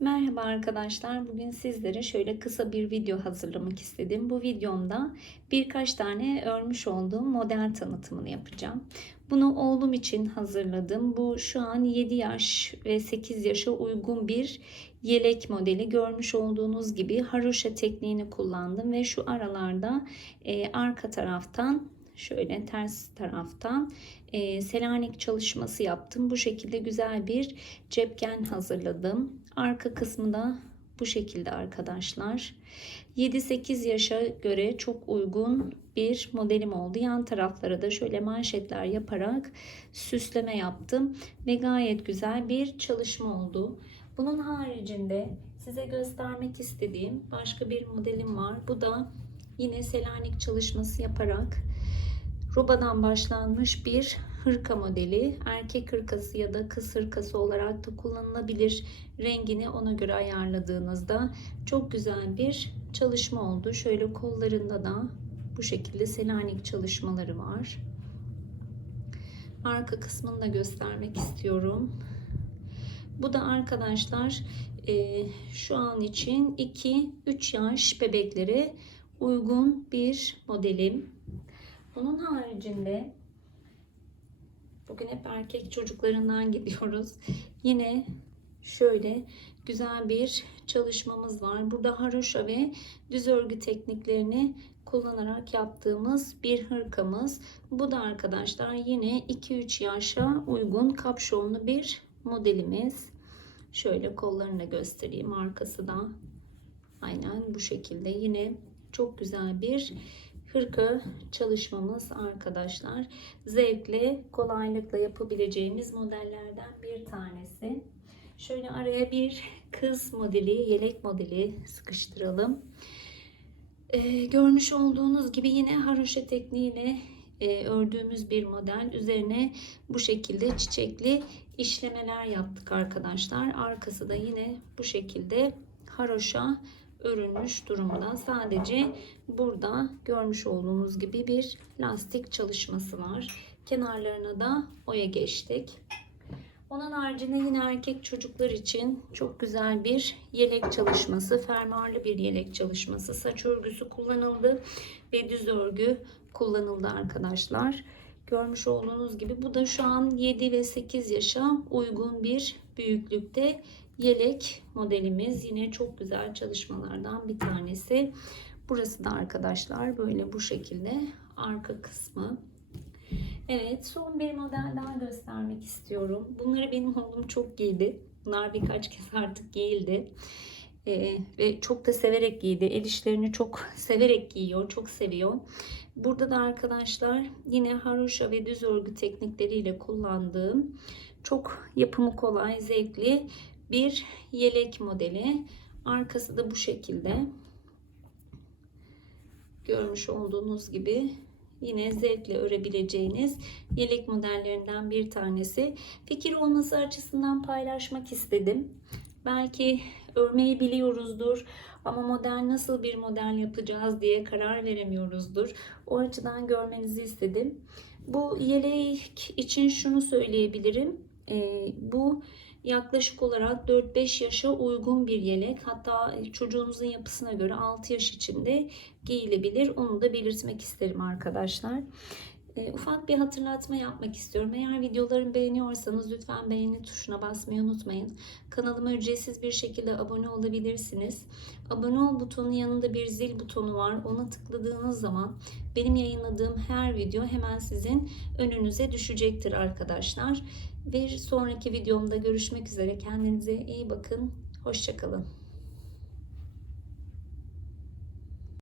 Merhaba arkadaşlar. Bugün sizlere şöyle kısa bir video hazırlamak istedim. Bu videomda birkaç tane örmüş olduğum model tanıtımını yapacağım. Bunu oğlum için hazırladım. Bu şu an 7 yaş ve 8 yaşa uygun bir yelek modeli. Görmüş olduğunuz gibi haroşa tekniğini kullandım ve şu aralarda e, arka taraftan şöyle ters taraftan e, Selanik çalışması yaptım. Bu şekilde güzel bir cepken hazırladım. Arka kısmı da bu şekilde arkadaşlar. 7-8 yaşa göre çok uygun bir modelim oldu. Yan taraflara da şöyle manşetler yaparak süsleme yaptım ve gayet güzel bir çalışma oldu. Bunun haricinde size göstermek istediğim başka bir modelim var. Bu da yine Selanik çalışması yaparak Robadan başlanmış bir hırka modeli. Erkek hırkası ya da kız hırkası olarak da kullanılabilir. Rengini ona göre ayarladığınızda çok güzel bir çalışma oldu. Şöyle kollarında da bu şekilde Selanik çalışmaları var. Arka kısmını da göstermek istiyorum. Bu da arkadaşlar e, şu an için 2-3 yaş bebeklere uygun bir modelim. Bunun haricinde bugün hep erkek çocuklarından gidiyoruz. Yine şöyle güzel bir çalışmamız var. Burada haroşa ve düz örgü tekniklerini kullanarak yaptığımız bir hırkamız. Bu da arkadaşlar yine 2-3 yaşa uygun kapşonlu bir modelimiz. Şöyle kollarını göstereyim. Arkası da aynen bu şekilde. Yine çok güzel bir hırka çalışmamız arkadaşlar. Zevkle, kolaylıkla yapabileceğimiz modellerden bir tanesi. Şöyle araya bir kız modeli, yelek modeli sıkıştıralım. Ee, görmüş olduğunuz gibi yine haroşa tekniğiyle e, ördüğümüz bir model. Üzerine bu şekilde çiçekli işlemeler yaptık arkadaşlar. Arkası da yine bu şekilde haroşa örülmüş durumda. Sadece burada görmüş olduğunuz gibi bir lastik çalışması var. Kenarlarına da oya geçtik. Onun haricinde yine erkek çocuklar için çok güzel bir yelek çalışması, fermuarlı bir yelek çalışması. Saç örgüsü kullanıldı ve düz örgü kullanıldı arkadaşlar. Görmüş olduğunuz gibi bu da şu an 7 ve 8 yaşa uygun bir büyüklükte yelek modelimiz. Yine çok güzel çalışmalardan bir tanesi. Burası da arkadaşlar böyle bu şekilde arka kısmı. Evet son bir model daha göstermek istiyorum. Bunları benim oğlum çok giydi. Bunlar birkaç kez artık giyildi. Ee, ve çok da severek giydi. El işlerini çok severek giyiyor. Çok seviyor. Burada da arkadaşlar yine haroşa ve düz örgü teknikleriyle kullandığım çok yapımı kolay, zevkli bir yelek modeli. Arkası da bu şekilde. Görmüş olduğunuz gibi yine zevkle örebileceğiniz yelek modellerinden bir tanesi. Fikir olması açısından paylaşmak istedim. Belki örmeyi biliyoruzdur ama model nasıl bir model yapacağız diye karar veremiyoruzdur. O açıdan görmenizi istedim. Bu yelek için şunu söyleyebilirim. Ee, bu yaklaşık olarak 4-5 yaşa uygun bir yelek. Hatta çocuğunuzun yapısına göre 6 yaş içinde giyilebilir. Onu da belirtmek isterim arkadaşlar. E, ufak bir hatırlatma yapmak istiyorum. Eğer videolarımı beğeniyorsanız lütfen beğeni tuşuna basmayı unutmayın. Kanalıma ücretsiz bir şekilde abone olabilirsiniz. Abone ol butonun yanında bir zil butonu var. Ona tıkladığınız zaman benim yayınladığım her video hemen sizin önünüze düşecektir arkadaşlar. Bir sonraki videomda görüşmek üzere. Kendinize iyi bakın. Hoşçakalın.